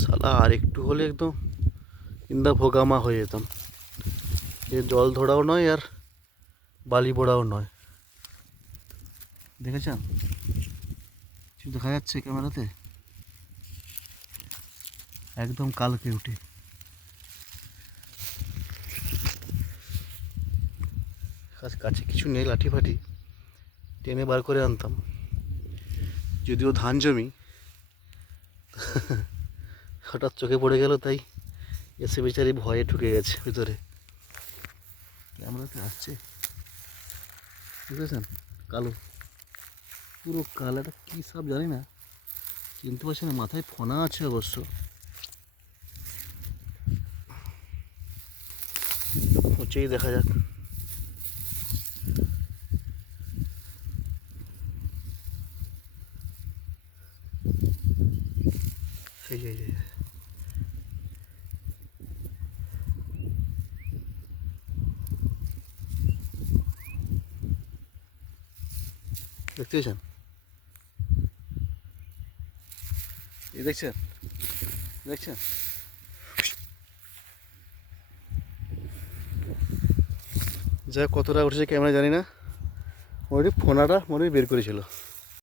শালা আর একটু হলে একদম ইন্দা ভোগামা হয়ে যেতাম। এ জল ধরাও নয় আর বালি পোড়াও নয়। দেখেছেন কিছু দেখা যাচ্ছে ক্যামেরাতে? একদম কালকে উঠে কাছে কিছু নেই, লাঠি ফাঠি টেনে বার করে আনতাম। যদিও ধান জমি, হঠাৎ চোখে পড়ে গেল তাই এসে বেচারি ভয়ে ঢুকে গেছে ভিতরে। ক্যামেরাতে আসছে, বুঝেছেন? কালো, পুরো কালারটা কী সব জানি না, চিনতে পারছি না। মাথায় ফোনা আছে অবশ্য। হচ্ছেই, দেখা যাক। এই যে দেখতে পেয়েছেন? এই দেখছেন, দেখছেন? যা কতটা উঠেছে ক্যামেরা জানি না, ওই ফোনাটা মনে হয় বের করেছিল।